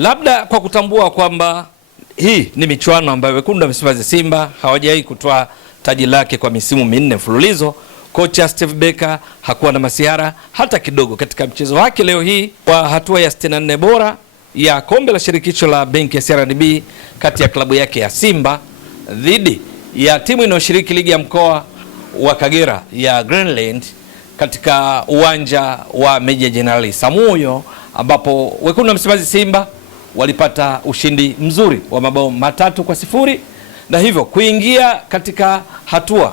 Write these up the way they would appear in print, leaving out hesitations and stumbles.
labda kwa kutambua kwamba hii ni michuano ambayo wekundu wa Msimbazi Simba hawajawahi kutoa taji lake kwa misimu minne mfululizo. Kocha Steve Barker hakuwa na masihara hata kidogo katika mchezo wake leo hii kwa hatua ya 64 bora ya kombe la shirikisho la benki ya CRDB kati ya klabu yake ya Simba dhidi ya timu inayoshiriki ligi ya mkoa wa Kagera ya Greenland katika uwanja wa Meja Jenerali Samuyo, ambapo wekundu wa Msimbazi Simba walipata ushindi mzuri wa mabao 3-0 na hivyo kuingia katika hatua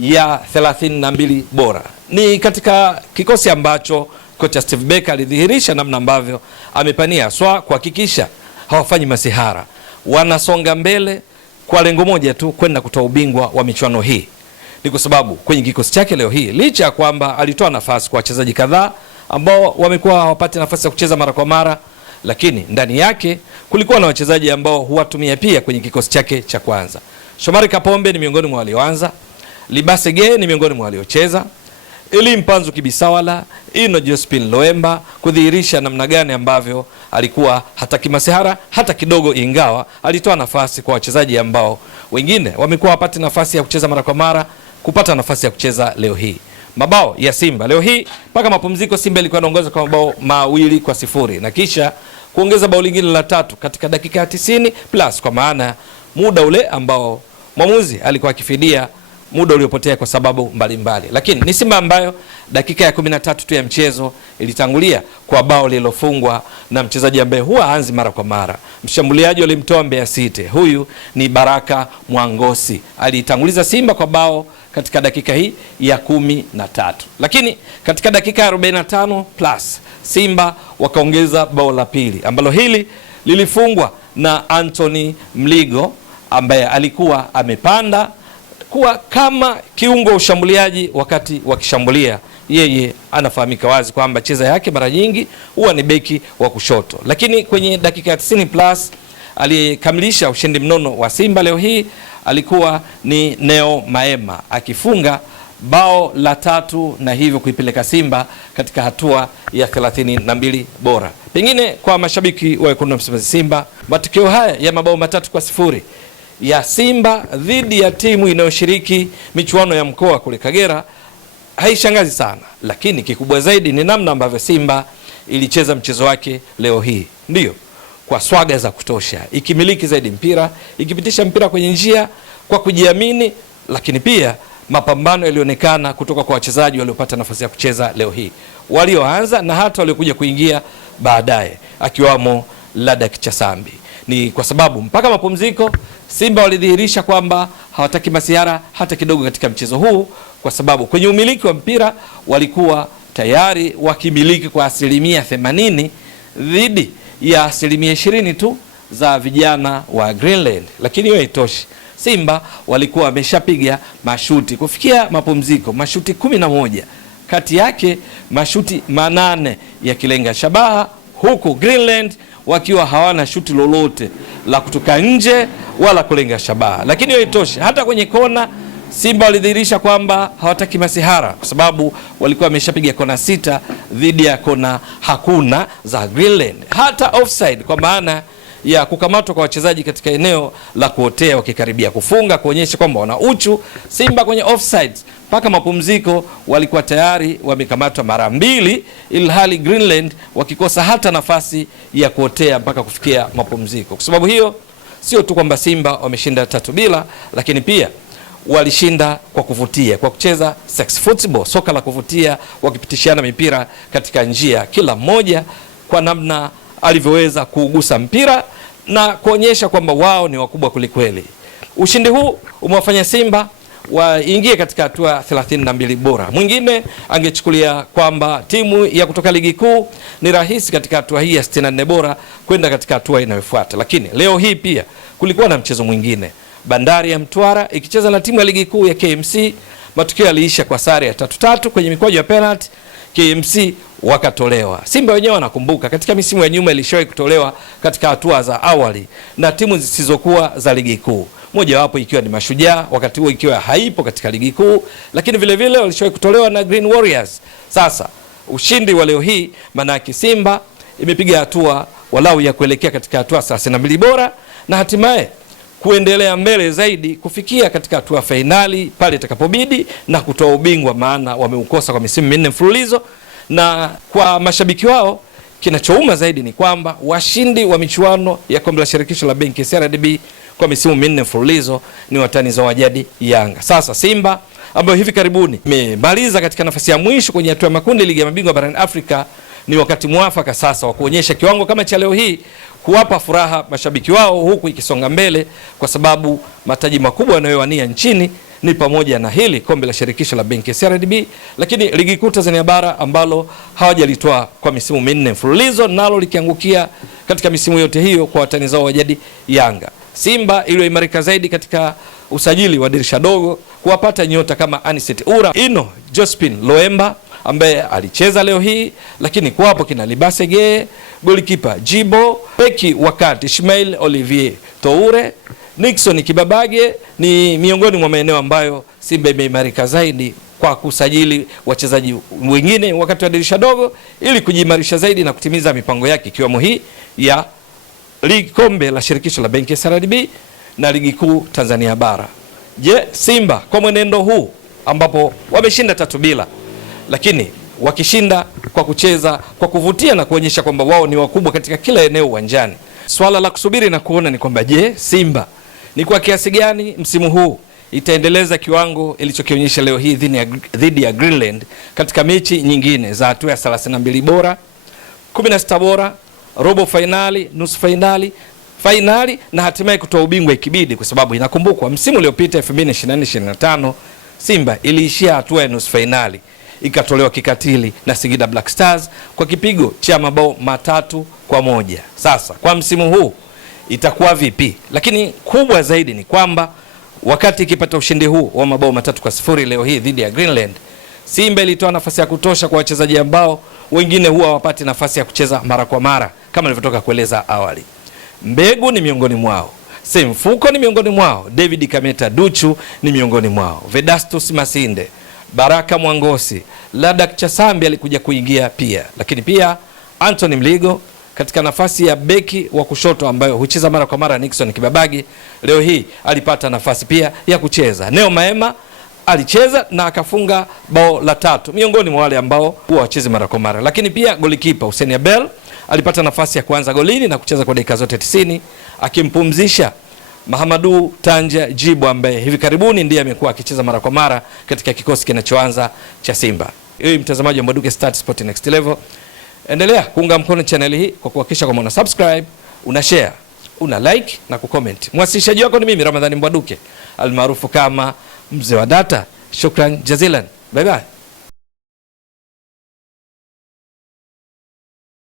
ya 32 bora. Ni katika kikosi ambacho kocha Steve Barker alidhihirisha namna ambavyo amepania swa kuhakikisha hawafanyi masihara, wanasonga mbele kwa lengo moja tu, kwenda kutoa ubingwa wa michuano hii. Ni kwa sababu kwenye kikosi chake leo hii, licha ya kwamba alitoa nafasi kwa wachezaji kadhaa ambao wamekuwa hawapati nafasi ya kucheza mara kwa mara, lakini ndani yake kulikuwa na wachezaji ambao huwatumia pia kwenye kikosi chake cha kwanza. Shomari Kapombe ni miongoni mwa walioanza, Libase Gay ni miongoni mwa waliocheza, Eli Mpanzu Kibisawala, Ino Jospin Loemba, kudhihirisha namna gani ambavyo alikuwa hataki masihara hata kidogo, ingawa alitoa nafasi kwa wachezaji ambao wengine wamekuwa wapati nafasi ya kucheza mara kwa mara kupata nafasi ya kucheza leo hii. Mabao ya Simba leo hii mpaka mapumziko, Simba ilikuwa inaongoza kwa mabao 2-0 na kisha kuongeza bao lingine la tatu katika dakika ya 90 plus, kwa maana muda ule ambao mwamuzi alikuwa akifidia muda uliopotea kwa sababu mbalimbali. Lakini ni Simba ambayo dakika ya 13 tu ya mchezo ilitangulia kwa bao lililofungwa na mchezaji ambaye huwa haanzi mara kwa mara, mshambuliaji alimtoa Mbeya City. Huyu ni Baraka Mwangosi, alitanguliza Simba kwa bao katika dakika hii ya 13. Lakini katika dakika ya 45 plus Simba wakaongeza bao la pili, ambalo hili lilifungwa na Anthony Mligo ambaye alikuwa amepanda kuwa kama kiungo ushambuliaji. Wakati wakishambulia, yeye anafahamika wazi kwamba cheza yake mara nyingi huwa ni beki wa kushoto. Lakini kwenye dakika ya 90 plus aliyekamilisha ushindi mnono wa Simba leo hii alikuwa ni Neo Maema, akifunga bao la tatu na hivyo kuipeleka Simba katika hatua ya 32 bora. Pengine kwa mashabiki wa wekundu wa Msimbazi Simba, matukio haya ya mabao 3-0 ya Simba dhidi ya timu inayoshiriki michuano ya mkoa kule Kagera haishangazi sana, lakini kikubwa zaidi ni namna ambavyo Simba ilicheza mchezo wake leo hii. Ndiyo, kwa swaga za kutosha, ikimiliki zaidi mpira, ikipitisha mpira kwenye njia kwa kujiamini, lakini pia mapambano yalionekana kutoka kwa wachezaji waliopata nafasi ya kucheza leo hii, walioanza na hata waliokuja kuingia baadaye, akiwamo Ladak Chasambi. Ni kwa sababu mpaka mapumziko Simba walidhihirisha kwamba hawataki masihara hata kidogo katika mchezo huu, kwa sababu kwenye umiliki wa mpira walikuwa tayari wakimiliki kwa 80% dhidi ya 20% tu za vijana wa Greenland. Lakini hiyo haitoshi, Simba walikuwa wameshapiga mashuti kufikia mapumziko, mashuti 11, kati yake mashuti 8 ya kilenga shabaha, huku Greenland wakiwa hawana shuti lolote la kutoka nje wala kulenga shabaha. Lakini hiyo haitoshi, hata kwenye kona Simba walidhihirisha kwamba hawataki masihara, kwa sababu walikuwa wameshapiga kona 6 dhidi ya kona hakuna za Greenland. Hata offside, kwa maana ya kukamatwa kwa wachezaji katika eneo la kuotea wakikaribia kufunga, kuonyesha kwamba wana uchu, Simba kwenye offside mpaka mapumziko walikuwa tayari wamekamatwa mara 2, ilhali Greenland wakikosa hata nafasi ya kuotea mpaka kufikia mapumziko. Kwa sababu hiyo, sio tu kwamba Simba wameshinda 3-0, lakini pia walishinda kwa kuvutia, kwa kucheza sex football, soka la kuvutia, wakipitishiana mipira katika njia, kila mmoja kwa namna alivyoweza kuugusa mpira na kuonyesha kwamba wao ni wakubwa kulikweli. Ushindi huu umewafanya Simba waingie katika hatua 32 bora. Mwingine angechukulia kwamba timu ya kutoka ligi kuu ni rahisi katika hatua hii ya 64 bora kwenda katika hatua inayofuata. Lakini leo hii pia kulikuwa na mchezo mwingine, Bandari ya Mtwara ikicheza na timu ya ligi kuu ya KMC. Matukio yaliisha kwa sare ya 3-3 kwenye mikwaju ya penalty, KMC wakatolewa. Simba wenyewe wanakumbuka katika misimu ya nyuma ilishawahi kutolewa katika hatua za awali na timu zisizokuwa za ligi kuu, moja wapo ikiwa ni Mashujaa, wakati huo ikiwa haipo katika ligi kuu, lakini vile vile walishawahi kutolewa na Green Warriors. Sasa ushindi wa leo hii, manake Simba imepiga hatua walau ya kuelekea katika hatua 32 bora na hatimaye kuendelea mbele zaidi kufikia katika hatua fainali pale itakapobidi na kutoa ubingwa, maana wameukosa kwa misimu 4 mfululizo. Na kwa mashabiki wao kinachouma zaidi ni kwamba washindi wa michuano ya kombe la shirikisho la benki CRDB kwa misimu 4 mfululizo ni watani za wajadi Yanga. Sasa Simba ambayo hivi karibuni imemaliza katika nafasi ya mwisho kwenye hatua ya makundi ligi ya mabingwa barani Afrika, ni wakati mwafaka sasa wa kuonyesha kiwango kama cha leo hii, kuwapa furaha mashabiki wao huku ikisonga mbele, kwa sababu mataji makubwa yanayowania nchini ni pamoja na hili kombe la shirikisho la benki CRDB, lakini ligi kuu Tanzania bara ambalo hawajalitoa kwa misimu 4 mfululizo, nalo likiangukia katika misimu yote hiyo kwa watani zao wajadi Yanga. Simba iliyoimarika zaidi katika usajili wa dirisha dogo kuwapata nyota kama Anicet Ura, Ino Jospin Loemba ambaye alicheza leo hii, lakini kwapo kina Libase Geye, golikipa Jibo, beki wakati Ismail Olivier Toure, Nixon Kibabage ni miongoni mwa maeneo ambayo Simba imeimarika zaidi kwa kusajili wachezaji wengine wakati wa dirisha dogo ili kujiimarisha zaidi na kutimiza mipango yake ikiwemo hii ya ligi kombe la shirikisho la benki CRDB na ligi kuu Tanzania bara. Je, Simba kwa mwenendo huu ambapo wameshinda 3-0, lakini wakishinda kwa kucheza kwa kuvutia na kuonyesha kwamba wao ni wakubwa katika kila eneo uwanjani, swala la kusubiri na kuona ni kwamba je, Simba ni kwa kiasi gani msimu huu itaendeleza kiwango ilichokionyesha leo hii dhidi ya Greenland katika mechi nyingine za hatua ya 32 bora, 16 bora, robo finali, nusu finali, finali na hatimaye kutoa ubingwa ikibidi, kwa sababu inakumbukwa msimu uliopita 2024-2025 Simba iliishia hatua ya nusu finali ikatolewa kikatili na Singida Black Stars kwa kipigo cha mabao 3-1. Sasa kwa msimu huu itakuwa vipi? Lakini kubwa zaidi ni kwamba wakati ikipata ushindi huu wa mabao 3-0 leo hii dhidi ya Greenland, Simba ilitoa nafasi ya kutosha kwa wachezaji ambao wengine huwa hawapati nafasi ya kucheza mara kwa mara kama nilivyotoka kueleza awali. Mbegu ni miongoni mwao, Semfuko ni miongoni mwao, David Kameta Duchu ni miongoni mwao, Vedastus Masinde, Baraka Mwangosi, Ladak Chasambi alikuja kuingia pia, lakini pia Anthony Mligo katika nafasi ya beki wa kushoto ambayo hucheza mara kwa mara Nixon Kibabagi leo hii alipata nafasi pia ya kucheza. Neo Maema alicheza na akafunga bao la 3 miongoni mwa wale ambao huwa wacheze mara kwa mara, lakini pia golikipa Hussein Abel alipata nafasi ya kuanza golini na kucheza kwa dakika zote 90 akimpumzisha Mahamadu Tanja Jibo ambaye hivi karibuni ndiye amekuwa akicheza mara kwa mara katika kikosi kinachoanza cha Simba. Hii mtazamaji wa Mbwaduke Stats Sport Next Level, endelea kuunga mkono channel hii kwa kuhakikisha kwamba una subscribe, una share, una like na kucomment. Mwasilishaji wako ni mimi Ramadhani Mbwaduke almaarufu kama Mzee wa Data. Shukran jazilan. Bye bye.